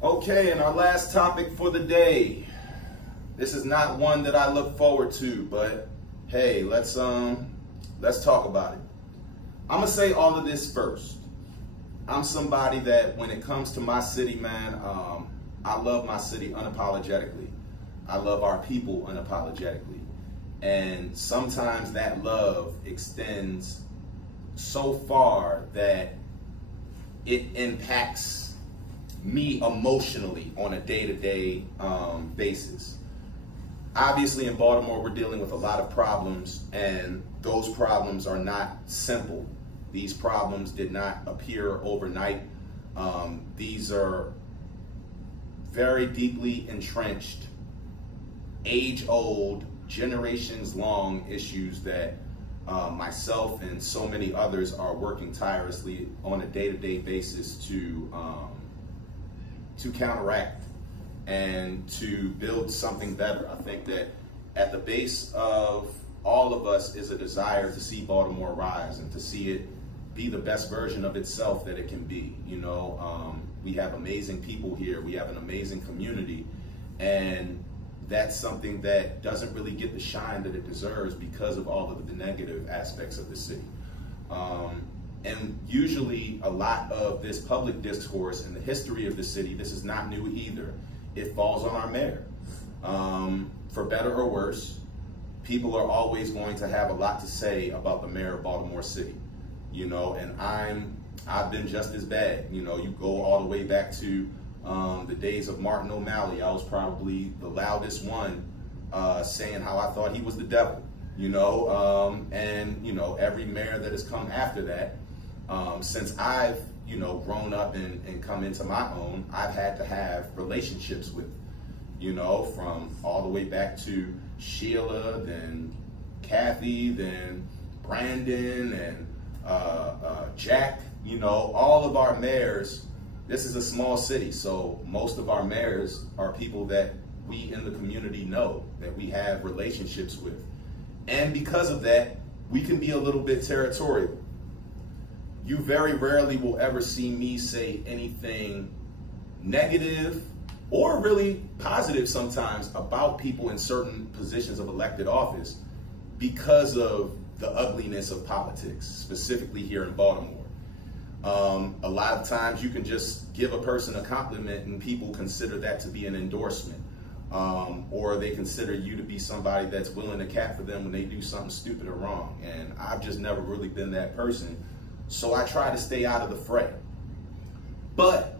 Okay, and our last topic for the day. This is not one that I look forward to, but hey, let's talk about it. I'm gonna say all of this first. I'm somebody that when it comes to my city, man, I love my city unapologetically. I love our people unapologetically. And sometimes that love extends so far that it impacts me emotionally on a day-to-day basis. Obviously in Baltimore, we're dealing with a lot of problems, and those problems are not simple. These problems did not appear overnight. These are very deeply entrenched, age-old, generations-long issues that myself and so many others are working tirelessly on a day-to-day basis to counteract and to build something better. I think that at the base of all of us is a desire to see Baltimore rise and to see it be the best version of itself that it can be. You know, we have amazing people here. We have an amazing community, and that's something that doesn't really get the shine that it deserves because of all of the negative aspects of the city. And usually a lot of this public discourse in the history of the city, this is not new either, it falls on our mayor. For better or worse, people are always going to have a lot to say about the mayor of Baltimore City, you know, and I've been just as bad. You know, you go all the way back to the days of Martin O'Malley. I was probably the loudest one saying how I thought he was the devil, you know, and, you know, every mayor that has come after that, since I've, you know, grown up and come into my own, I've had to have relationships with, you know, from all the way back to Sheila, then Kathy, then Brandon, and Jack, you know, all of our mayors. This is a small city, so most of our mayors are people that we in the community know, that we have relationships with. And because of that, we can be a little bit territorial. You very rarely will ever see me say anything negative or really positive sometimes about people in certain positions of elected office because of the ugliness of politics, specifically here in Baltimore. A lot of times you can just give a person a compliment and people consider that to be an endorsement. Or they consider you to be somebody that's willing to cat for them when they do something stupid or wrong. And I've just never really been that person. So I try to stay out of the fray. But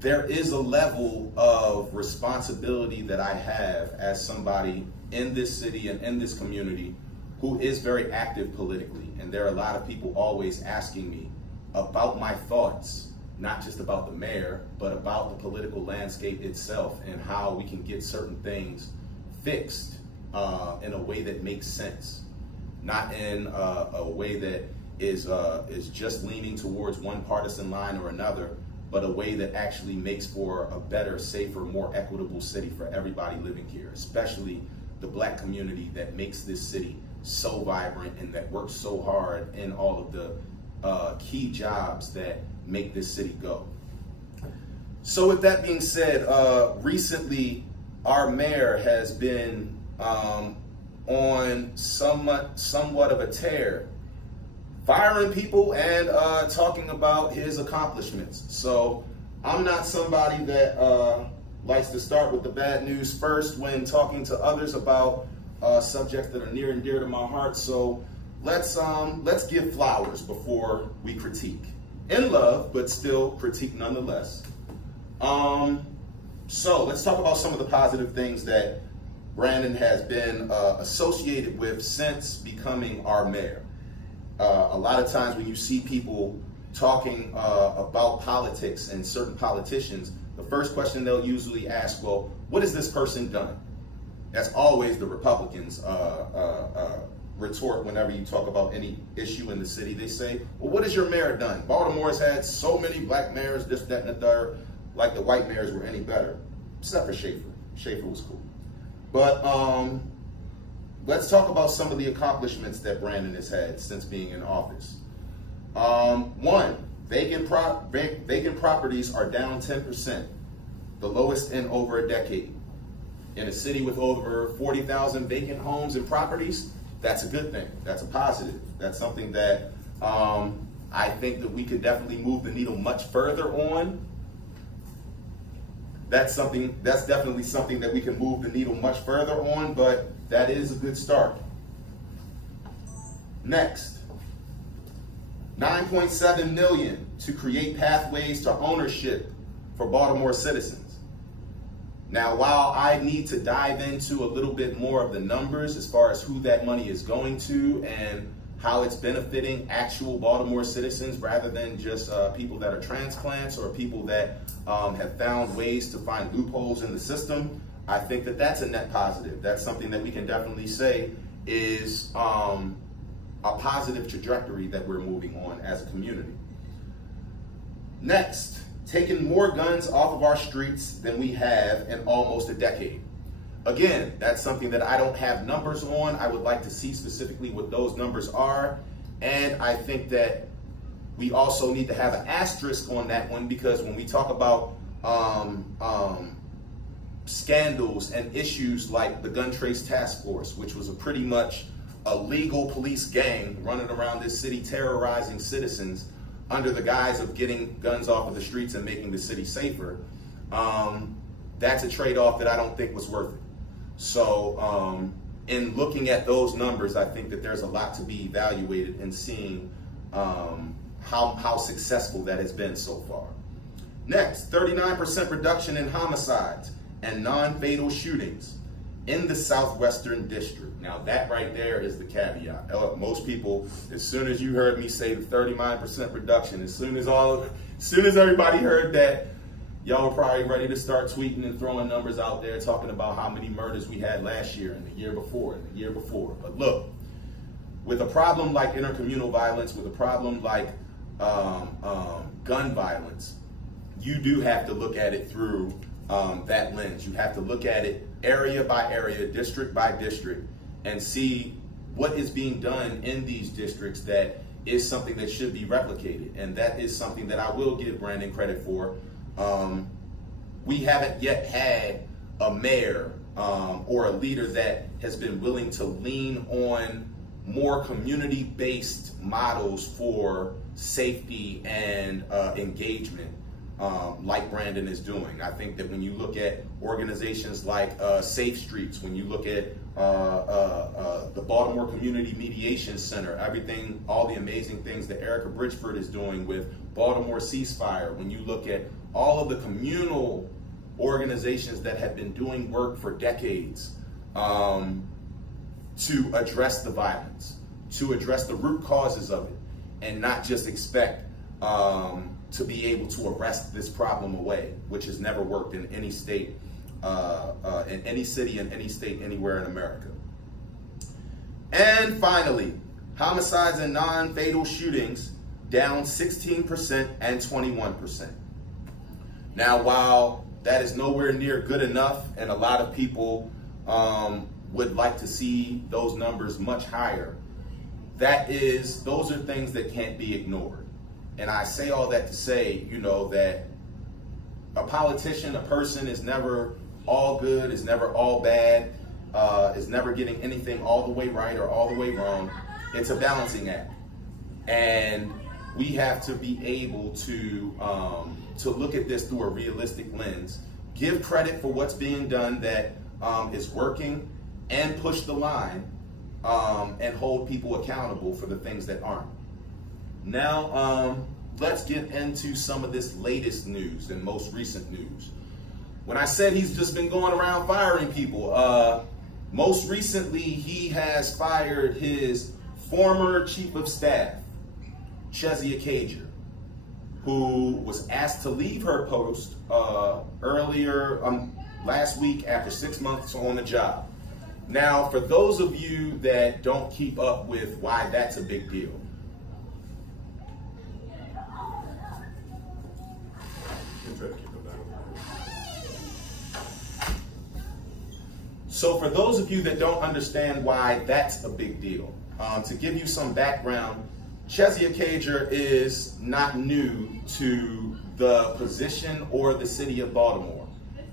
there is a level of responsibility that I have as somebody in this city and in this community who is very active politically. And there are a lot of people always asking me about my thoughts, not just about the mayor, but about the political landscape itself and how we can get certain things fixed in a way that makes sense. Not in a way that is just leaning towards one partisan line or another, but a way that actually makes for a better, safer, more equitable city for everybody living here, especially the Black community that makes this city so vibrant and that works so hard in all of the key jobs that make this city go. So with that being said, recently our mayor has been on somewhat of a tear, firing people and talking about his accomplishments. So I'm not somebody that likes to start with the bad news first when talking to others about subjects that are near and dear to my heart. So let's give flowers before we critique. In love, but still critique nonetheless. So let's talk about some of the positive things that Brandon has been associated with since becoming our mayor. A lot of times when you see people talking about politics and certain politicians, the first question they'll usually ask, well, what has this person done? That's always the Republicans' retort whenever you talk about any issue in the city. They say, well, what has your mayor done? Baltimore has had so many Black mayors, this, that, and the third, like the white mayors were any better, except for Schaefer. Schaefer was cool. But let's talk about some of the accomplishments that Brandon has had since being in office. One, Vacant properties are down 10%, the lowest in over a decade. In a city with over 40,000 vacant homes and properties, that's a good thing. That's a positive. That's something that I think that we could definitely move the needle much further on. That's definitely something that we can move the needle much further on, but that is a good start. Next, $9.7 million to create pathways to ownership for Baltimore citizens. Now, while I need to dive into a little bit more of the numbers as far as who that money is going to and how it's benefiting actual Baltimore citizens rather than just people that are transplants or people that have found ways to find loopholes in the system, I think that that's a net positive. That's something that we can definitely say is a positive trajectory that we're moving on as a community. Next, taking more guns off of our streets than we have in almost a decade. Again, that's something that I don't have numbers on. I would like to see specifically what those numbers are. And I think that we also need to have an asterisk on that one, because when we talk about scandals and issues like the Gun Trace Task Force, which was a pretty much a legal police gang running around this city terrorizing citizens under the guise of getting guns off of the streets and making the city safer, that's a trade-off that I don't think was worth it. So in looking at those numbers, I think that there's a lot to be evaluated in seeing how successful that has been so far. Next, 39% reduction in homicides and non-fatal shootings in the Southwestern District. Now that right there is the caveat. Most people, as soon as you heard me say the 39% reduction, as soon as everybody heard that, y'all were probably ready to start tweeting and throwing numbers out there talking about how many murders we had last year and the year before and the year before. But look, with a problem like intercommunal violence, with a problem like gun violence, you do have to look at it through that lens. You have to look at it area by area, district by district, and see what is being done in these districts that is something that should be replicated. And that is something that I will give Brandon credit for. We haven't yet had a mayor or a leader that has been willing to lean on more community-based models for safety and engagement like Brandon is doing. I think that when you look at organizations like Safe Streets, when you look at the Baltimore Community Mediation Center, all the amazing things that Erica Bridgeford is doing with Baltimore Ceasefire, when you look at all of the communal organizations that have been doing work for decades to address the violence, to address the root causes of it, and not just expect to be able to arrest this problem away, which has never worked in any state, in any city, in any state, anywhere in America. And finally, homicides and non-fatal shootings down 16% and 21%. Now, while that is nowhere near good enough, and a lot of people would like to see those numbers much higher, those are things that can't be ignored. And I say all that to say, you know, that a politician, a person is never all good, is never all bad, is never getting anything all the way right or all the way wrong. It's a balancing act. And we have to be able to look at this through a realistic lens, give credit for what's being done that is working, and push the line and hold people accountable for the things that aren't. Now, let's get into some of this latest news and most recent news. When I said he's just been going around firing people, most recently he has fired his former chief of staff, Chezia Cager, who was asked to leave her post earlier last week after 6 months on the job. Now, for those of you that don't keep up with why that's a big deal, so for those of you that don't understand why that's a big deal, to give you some background, Chezia Cager is not new to the position or the city of Baltimore.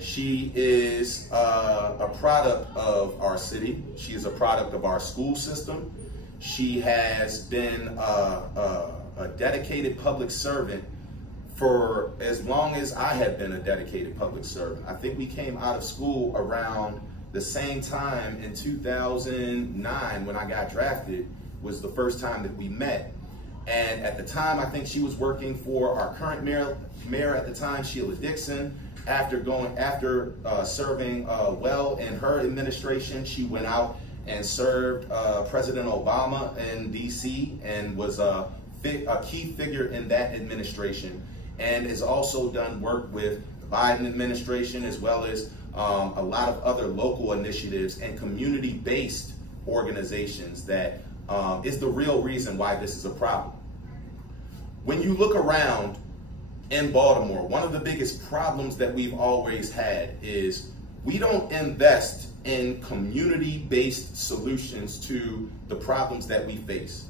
She is a product of our city. She is a product of our school system. She has been a dedicated public servant for as long as I have been a dedicated public servant. I think we came out of school around the same time in 2009 when I got drafted was the first time that we met. And at the time, I think she was working for our current mayor at the time, Sheila Dixon. After serving well in her administration, she went out and served President Obama in DC and was a key figure in that administration, and has also done work with the Biden administration as well as a lot of other local initiatives and community-based organizations that is the real reason why this is a problem. When you look around in Baltimore, one of the biggest problems that we've always had is we don't invest in community-based solutions to the problems that we face.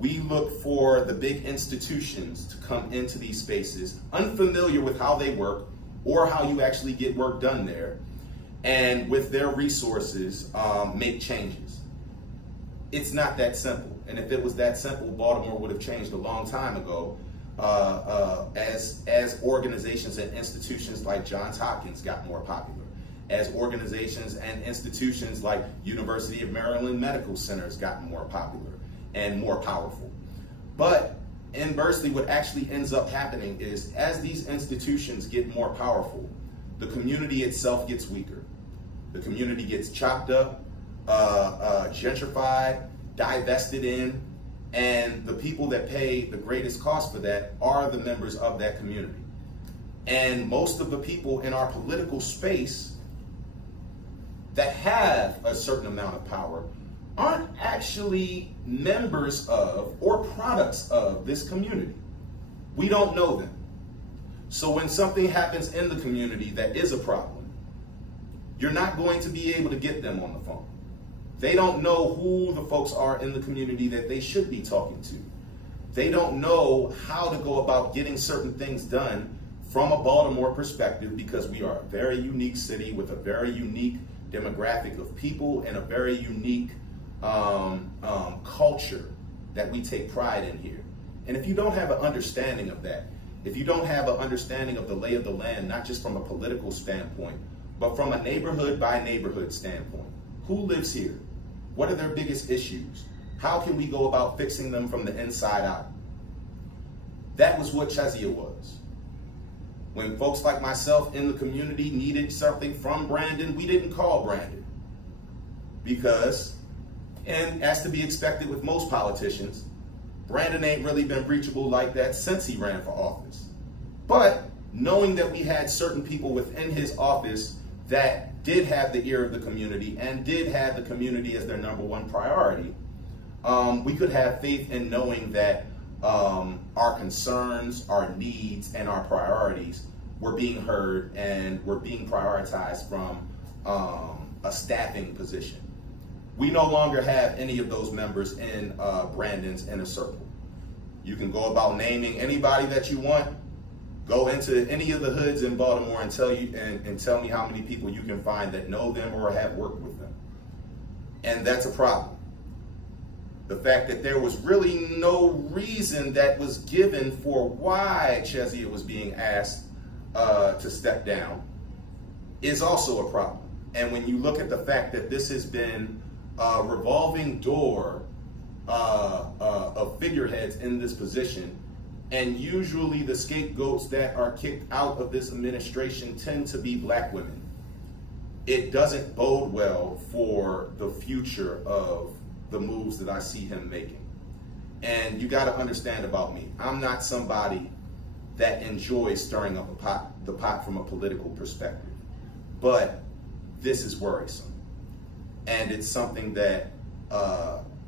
We look for the big institutions to come into these spaces, unfamiliar with how they work or how you actually get work done there, and with their resources, make changes. It's not that simple. And if it was that simple, Baltimore would have changed a long time ago. As organizations and institutions like Johns Hopkins got more popular, as organizations and institutions like University of Maryland Medical Centers got more popular and more powerful. But inversely, what actually ends up happening is as these institutions get more powerful, the community itself gets weaker. The community gets chopped up, gentrified, divested in, and the people that pay the greatest cost for that are the members of that community. And most of the people in our political space that have a certain amount of power aren't actually members of or products of this community. We don't know them. So when something happens in the community that is a problem, you're not going to be able to get them on the phone. They don't know who the folks are in the community that they should be talking to. They don't know how to go about getting certain things done from a Baltimore perspective, because we are a very unique city with a very unique demographic of people and a very unique culture that we take pride in here. And if you don't have an understanding of that, if you don't have an understanding of the lay of the land, not just from a political standpoint, but from a neighborhood by neighborhood standpoint, who lives here? What are their biggest issues? How can we go about fixing them from the inside out? That was what Chezia was. When folks like myself in the community needed something from Brandon, we didn't call Brandon. Because, and as to be expected with most politicians, Brandon ain't really been reachable like that since he ran for office. But knowing that we had certain people within his office that did have the ear of the community and did have the community as their #1 priority, we could have faith in knowing that our concerns, our needs, and our priorities were being heard and were being prioritized from a staffing position. We no longer have any of those members in Brandon's inner circle. You can go about naming anybody that you want. Go into any of the hoods in Baltimore and tell me how many people you can find that know them or have worked with them. And that's a problem. The fact that there was really no reason that was given for why Chezia was being asked to step down is also a problem. And when you look at the fact that this has been a revolving door of figureheads in this position, and usually the scapegoats that are kicked out of this administration tend to be black women, it doesn't bode well for the future of the moves that I see him making. And you got to understand about me, I'm not somebody that enjoys stirring up the pot from a political perspective, but this is worrisome. And it's something that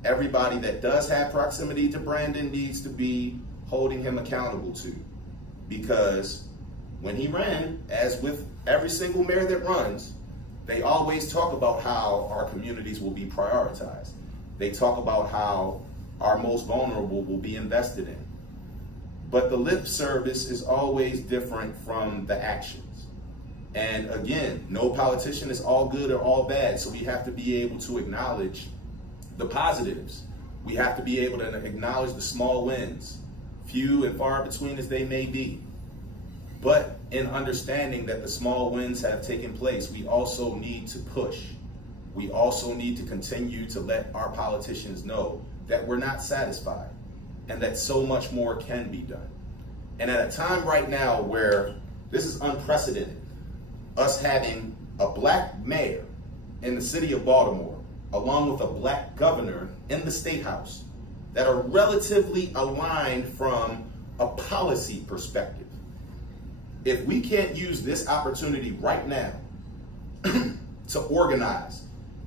everybody that does have proximity to Brandon needs to be holding him accountable to. Because when he ran, as with every single mayor that runs, they always talk about how our communities will be prioritized. They talk about how our most vulnerable will be invested in. But the lip service is always different from the actions. And again, no politician is all good or all bad, so we have to be able to acknowledge the positives. We have to be able to acknowledge the small wins, few and far between as they may be. But in understanding that the small wins have taken place, we also need to push. We also need to continue to let our politicians know that we're not satisfied and that so much more can be done. And at a time right now where this is unprecedented, us having a black mayor in the city of Baltimore, along with a black governor in the State House, that are relatively aligned from a policy perspective. If we can't use this opportunity right now to organize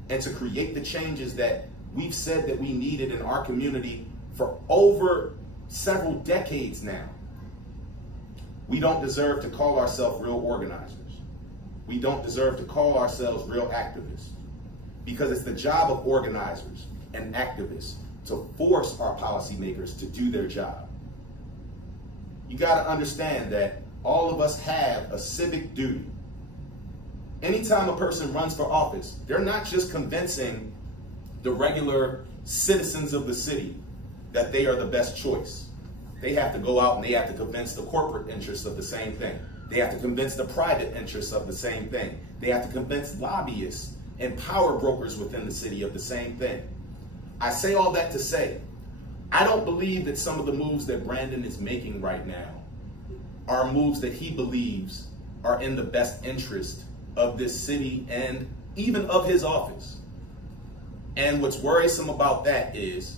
and to create the changes that we've said that we needed in our community for over several decades now, we don't deserve to call ourselves real organizers. We don't deserve to call ourselves real activists, because it's the job of organizers and activists to force our policymakers to do their job. You got to understand that all of us have a civic duty. Anytime a person runs for office, they're not just convincing the regular citizens of the city that they are the best choice. They have to go out and they have to convince the corporate interests of the same thing. They have to convince the private interests of the same thing. They have to convince lobbyists and power brokers within the city of the same thing. I say all that to say, I don't believe that some of the moves that Brandon is making right now are moves that he believes are in the best interest of this city and even of his office. And what's worrisome about that is,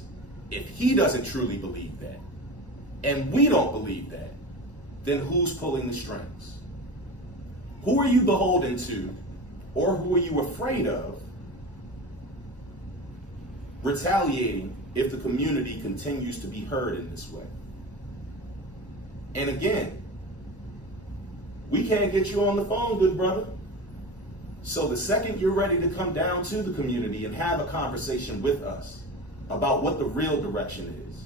if he doesn't truly believe that, and we don't believe that, then who's pulling the strings? Who are you beholden to, or who are you afraid of retaliating if the community continues to be heard in this way? And again, we can't get you on the phone, good brother. So the second you're ready to come down to the community and have a conversation with us about what the real direction is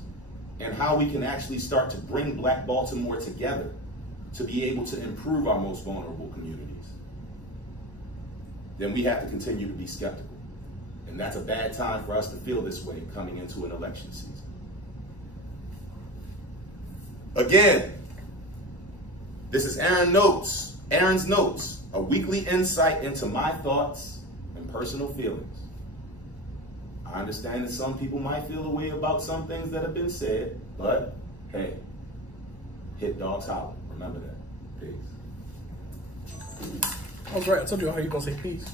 and how we can actually start to bring Black Baltimore together to be able to improve our most vulnerable communities, then we have to continue to be skeptical. And that's a bad time for us to feel this way coming into an election season. Again, this is Aaron's Notes, a weekly insight into my thoughts and personal feelings. I understand that some people might feel a way about some things that have been said, but hey, hit dogs holler. Remember that. Peace. I was right. I told you how you gonna say peace.